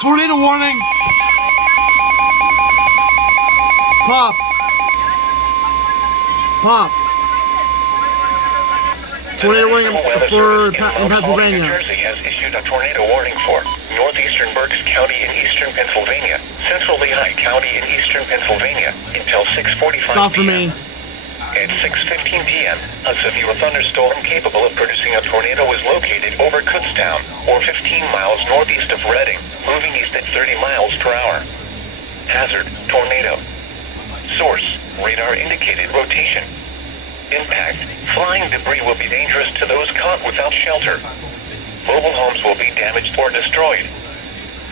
Tornado warning! Pop! Pop! Tornado warning in Pennsylvania. New Jersey has issued a tornado warning for northeastern Berks County in eastern Pennsylvania, central Lehigh County in eastern Pennsylvania until 6:45 Stop for p.m. me. At 6:15 p.m., a severe thunderstorm capable of producing a tornado was located over Kutztown, or 15 miles northeast of Reading, moving east at 30 miles per hour. Hazard, tornado. Source, radar indicated rotation. Impact, flying debris will be dangerous to those caught without shelter. Mobile homes will be damaged or destroyed.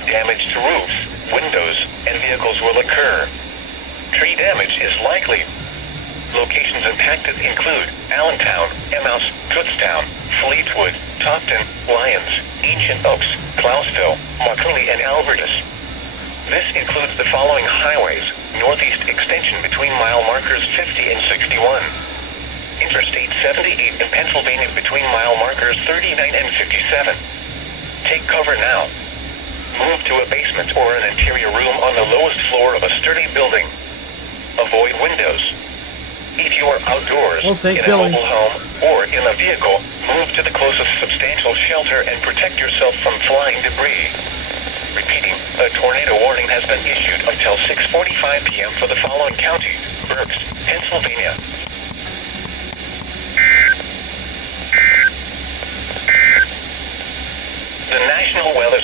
Damage to roofs, windows, and vehicles will occur. Tree damage is likely. Locations impacted include Allentown, Emmaus, Kutztown, Fleetwood, Topton, Lyons, Ancient Oaks, Clausville, Marconi, and Albertus. This includes the following highways: northeast extension between mile markers 50 and 61. Interstate 78 in Pennsylvania between mile markers 39 and 57. Take cover now. Move to a basement or an interior room on the lowest floor of a sturdy building. Avoid windows. If you are outdoors, in a mobile home, or in a vehicle, move to the closest substantial shelter and protect yourself from flying debris. Repeating, a tornado warning has been issued until 6:45 p.m. for the following county: Berks, Pennsylvania. The National Weather